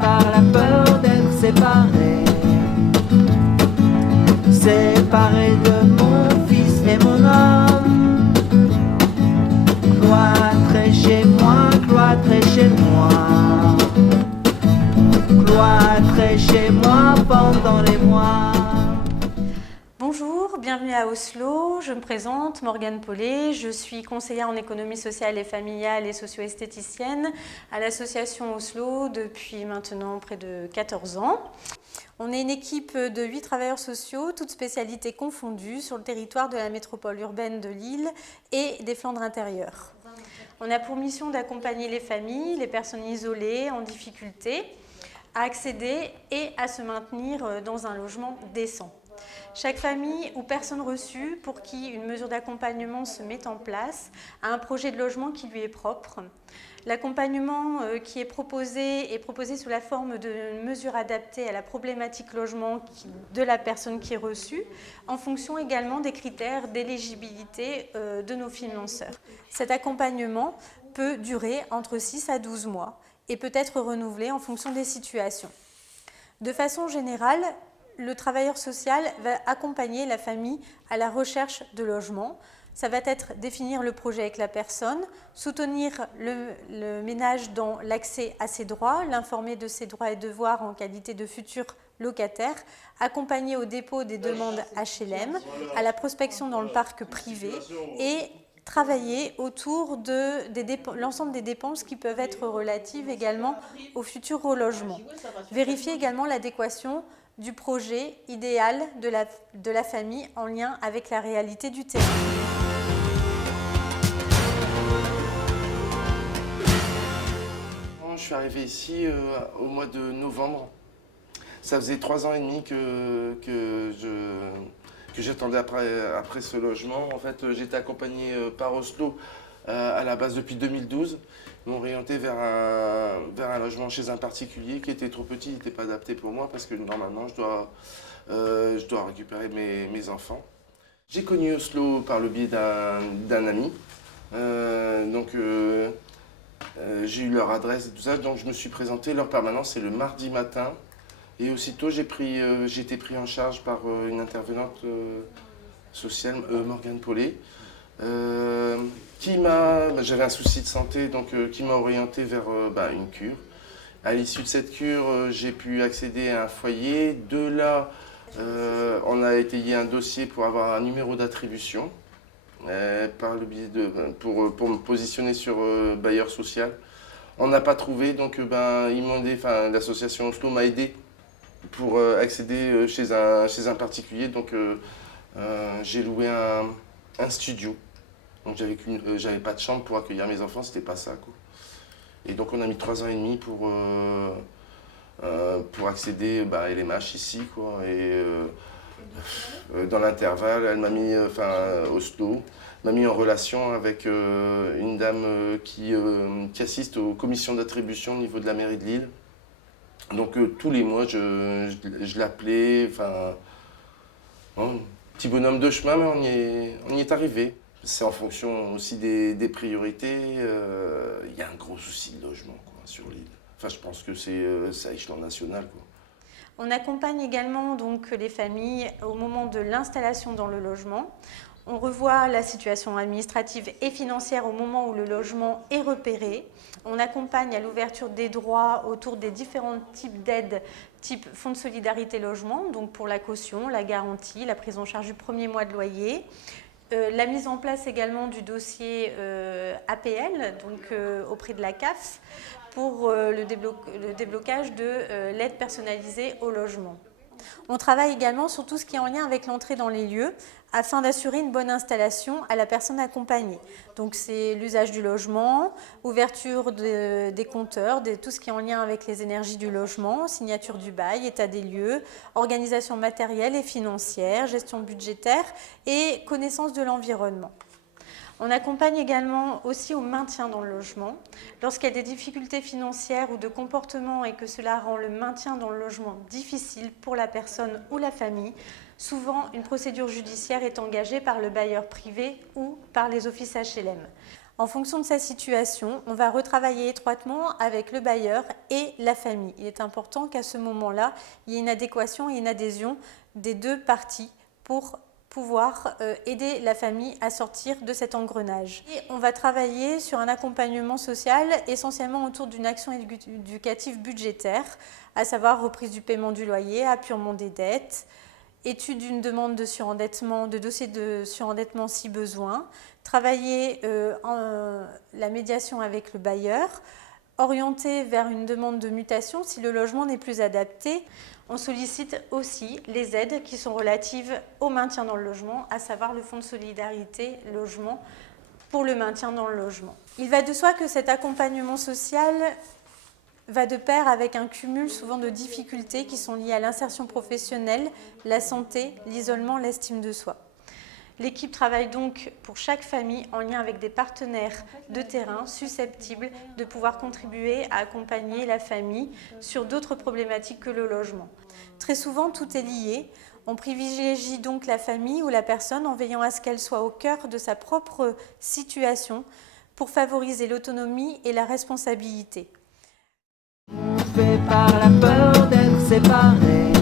par la peur d'être séparé. Séparé de mon fils et mon homme. Cloîtré chez moi, cloîtré chez moi. Cloîtré chez moi pendant les mois. Bonjour, bienvenue à Oslo. Je me présente, Morgane Paulet. Je suis conseillère en économie sociale et familiale et socio-esthéticienne à l'association Oslo depuis maintenant près de 14 ans. On est une équipe de 8 travailleurs sociaux, toutes spécialités confondues, sur le territoire de la métropole urbaine de Lille et des Flandres intérieures. On a pour mission d'accompagner les familles, les personnes isolées, en difficulté, à accéder et à se maintenir dans un logement décent. Chaque famille ou personne reçue pour qui une mesure d'accompagnement se met en place a un projet de logement qui lui est propre. L'accompagnement qui est proposé sous la forme de mesures adaptées à la problématique logement de la personne qui est reçue, en fonction également des critères d'éligibilité de nos financeurs. Cet accompagnement peut durer entre 6 à 12 mois et peut être renouvelé en fonction des situations. De façon générale, le travailleur social va accompagner la famille à la recherche de logement. Ça va être définir le projet avec la personne, soutenir le ménage dans l'accès à ses droits, l'informer de ses droits et devoirs en qualité de futur locataire, accompagner au dépôt des demandes HLM, à la prospection dans le parc privé et travailler autour de l'ensemble des dépenses qui peuvent être relatives également au futur relogement. Vérifier également l'adéquation du projet idéal de la famille en lien avec la réalité du terrain. Je suis arrivé ici au mois de novembre. Ça faisait 3 ans et demi que j'attendais après ce logement. En fait, j'étais accompagné par Oslo à la base depuis 2012. Ils m'ont orienté vers un logement chez un particulier qui était trop petit, il n'était pas adapté pour moi parce que normalement je dois récupérer mes enfants. J'ai connu Oslo par le biais d'un ami. J'ai eu leur adresse et tout ça, donc je me suis présenté. Leur permanence c'est le mardi matin. Et aussitôt j'ai été pris en charge par une intervenante sociale, Morgane Paulet. J'avais un souci de santé, donc qui m'a orienté vers une cure. À l'issue de cette cure, j'ai pu accéder à un foyer. De là, on a étayé un dossier pour avoir un numéro d'attribution par le biais pour me positionner sur bailleur social. On n'a pas trouvé, donc l'association Oslo m'a aidé pour accéder chez un particulier. Donc j'ai loué un studio. Donc j'avais pas de chambre pour accueillir mes enfants, c'était pas ça, quoi. Et donc on a mis 3 ans et demi pour accéder à LMH ici, quoi. Et dans l'intervalle, elle m'a mis, Oslo m'a mis en relation avec une dame qui assiste aux commissions d'attribution au niveau de la mairie de Lille. Donc tous les mois, je l'appelais, petit bonhomme de chemin, mais on y est arrivé. C'est en fonction aussi des priorités. Il y a un gros souci de logement, quoi, sur l'île. Enfin, je pense que c'est à échelon national, quoi. On accompagne également donc les familles au moment de l'installation dans le logement. On revoit la situation administrative et financière au moment où le logement est repéré. On accompagne à l'ouverture des droits autour des différents types d'aides, type Fonds de solidarité logement, donc pour la caution, la garantie, la prise en charge du premier mois de loyer. La mise en place également du dossier APL, donc auprès de la CAF, pour le déblocage de l'aide personnalisée au logement. On travaille également sur tout ce qui est en lien avec l'entrée dans les lieux afin d'assurer une bonne installation à la personne accompagnée. Donc c'est l'usage du logement, ouverture des compteurs, tout ce qui est en lien avec les énergies du logement, signature du bail, état des lieux, organisation matérielle et financière, gestion budgétaire et connaissance de l'environnement. On accompagne également aussi au maintien dans le logement. Lorsqu'il y a des difficultés financières ou de comportement et que cela rend le maintien dans le logement difficile pour la personne ou la famille, souvent une procédure judiciaire est engagée par le bailleur privé ou par les offices HLM. En fonction de sa situation, on va retravailler étroitement avec le bailleur et la famille. Il est important qu'à ce moment-là, il y ait une adéquation et une adhésion des deux parties pour pouvoir aider la famille à sortir de cet engrenage. Et on va travailler sur un accompagnement social essentiellement autour d'une action éducative budgétaire, à savoir reprise du paiement du loyer, apurement des dettes, étude d'une demande de surendettement, de dossier de surendettement si besoin, travailler la médiation avec le bailleur, orienter vers une demande de mutation si le logement n'est plus adapté. On sollicite aussi les aides qui sont relatives au maintien dans le logement, à savoir le fonds de solidarité logement pour le maintien dans le logement. Il va de soi que cet accompagnement social va de pair avec un cumul souvent de difficultés qui sont liées à l'insertion professionnelle, la santé, l'isolement, l'estime de soi. L'équipe travaille donc pour chaque famille en lien avec des partenaires de terrain susceptibles de pouvoir contribuer à accompagner la famille sur d'autres problématiques que le logement. Très souvent, tout est lié. On privilégie donc la famille ou la personne en veillant à ce qu'elle soit au cœur de sa propre situation pour favoriser l'autonomie et la responsabilité. On fait par la peur d'être séparés.